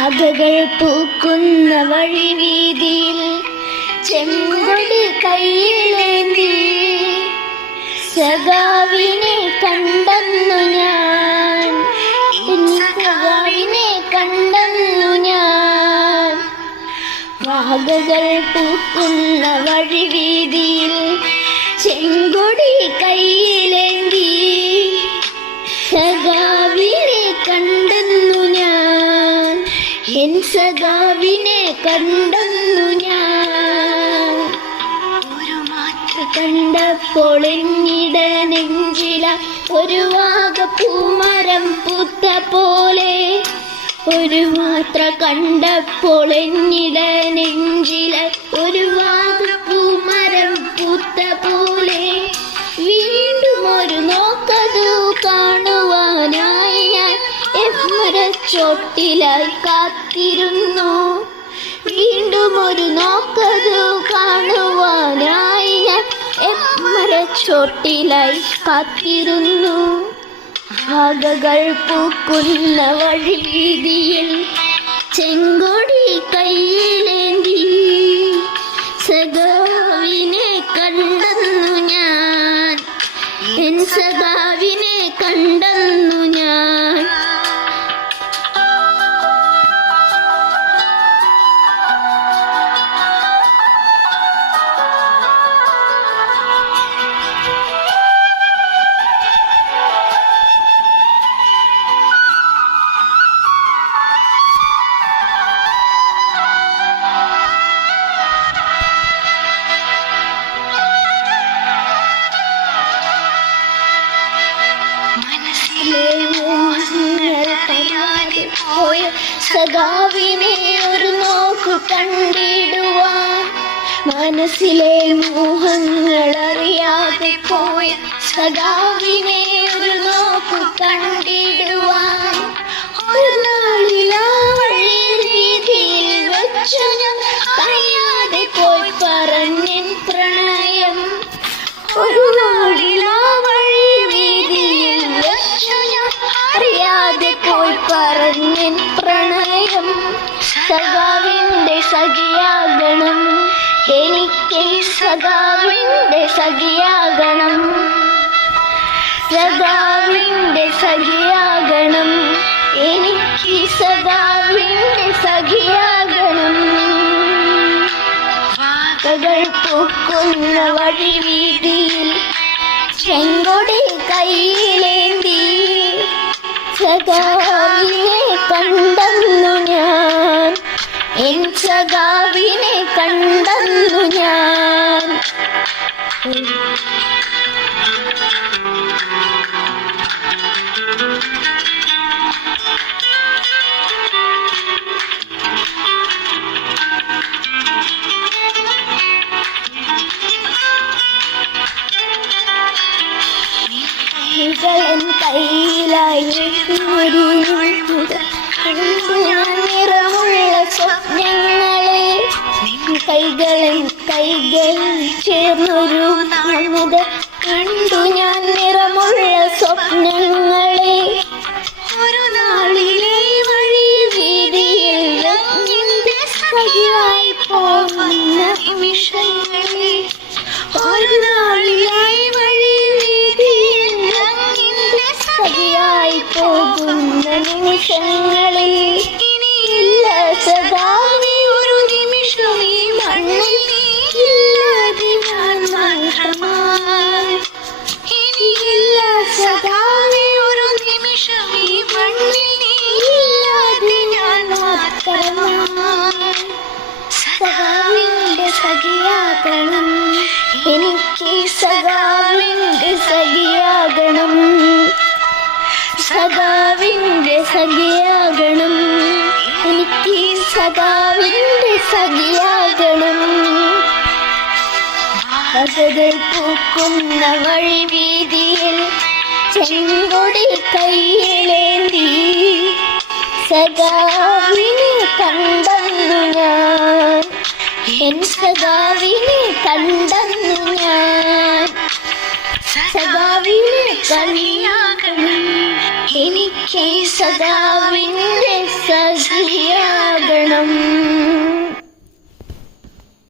വാഗകൾ പൂക്കുന്ന വഴിവീതിയിൽ ചെങ്കൊടി കയ്യിലേന്തി സഖാവിനെ കണ്ടെന്നു ഞാൻ, സഖാവിനെ കണ്ടെന്നു ഞാൻ. വാഗകൾ പൂക്കുന്ന വഴിവീതിയിൽ ചെങ്കൊടി കയ്യിലേന്തി സഖാവിനെ കണ്ടെന്നു ഞാൻ, എൻ സഖാവിനെ കണ്ടെന്നു ഞാൻ. ഒരു മാത്ര കണ്ടപ്പോൾ എന്നിട നെഞ്ചില ഒരു വാഗ പൂമരം പൂത്ത പോലെ, ഒരു മാത്ര കണ്ടപ്പോൾ എന്നിട നെഞ്ചില ഒരു വാഗ പൂമരം പൂത്ത പോലെ. വീണ്ടും ഒരു നോക്കതു കാണുവാനായി ഞാൻ മരച്ചോട്ടിലായി കാത്തിരുന്നു. വീണ്ടും ഒരു നോക്കതു കാണുവാനായി ഞാൻ മരച്ചോട്ടിലായി കാത്തിരുന്നു. വാഗകൾ പൂക്കുന്ന വഴിവീതിയിൽ ചെങ്കൊടി കയ്യിലേന്തി സഖാവിനെ കണ്ടെന്നു ഞാൻ, എൻ സഖാവിനെ കണ്ടെന്നു ഞാൻ. സഖാവിനെ ഒരു നോക്കു കണ്ടിടുവാൻ, മനസ്സിലെ മോഹങ്ങൾ അറിയാതെ പോയ സഖാവിനെ ഒരു നോക്കു കണ്ടിടുവാൻ. ഒരു നാളിലാ വഴിവീതിയിൽ വച്ചു ഞാൻ അറിയാതെ പോയി പറഞ്ഞൻ പ്രണയം. ഒരു നാളിലാ വഴിവീതിയിൽ വച്ചു ഞാൻ അറിയാതെ പോയി പറഞ്ഞൻ പ്രണയം. സഖാവിന്റെ സഖിയാകണം, എനിക്ക് സഖാവിന്റെ സഖിയാകണം, സഖാവിന്റെ സഖിയാകണം, എനിക്ക് സഖാവിന്റെ സഖിയാകണം. വാഗകൾ പൂക്കുന്ന വഴിവീതിയിൽ ചെങ്കൊടി കയ്യിലേന്തി സഖാവിനെ കണ്ടെന്നു ഞാൻ, എൻ സഖാവിനെ കണ്ടെന്നു ഞാൻ. കയ്യിലായി നിറമുള്ള സ്വപ്നങ്ങളെ, കൈകളിൽ ചേർന്നൊരു നാമത കണ്ടു ഞാൻ നിറമുള്ള സ്വപ്നങ്ങളെ. ഒരു നാളിലെ വഴിവീതിയിൽ സഖിയായി പോകുന്ന നിമിഷങ്ങളെ, ഒരു നാളിലെ വഴിവീതിയിൽ സഖിയായി പോകുന്ന നിമിഷങ്ങളിൽ ഇനിയില്ല സഖാവേ ഒരു നിമിഷം ഈ മണ്ണിൽ ഇല്ലാതെ ഞാൻ മാത്രമായി. ഇനിയില്ല സഖാവേ ഒരു നിമിഷം ഈ മണ്ണിൽ ഇല്ലാതെ ഞാൻ മാത്രമായി. സഖാവിന്റെ സഖിയാകണം, എനിക്ക് സഖാവിന്റെ സഖിയാകണം, സഖാവിന്റെ സഖിയാകണം, എനിക്ക് സഖാവിന്റെ സഖിയാകണം. വാഗകൾ പൂക്കുന്ന വഴിവീതിയിൽ ചെങ്കൊടി കയ്യിലേന്തി സഖാവിനെ കണ്ടെന്നു ഞാൻ, എൻ സഖാവിനെ കണ്ടെന്നു ഞാൻ. സഖാവിനെ കണിയാകണം, എനിക്ക് സദാ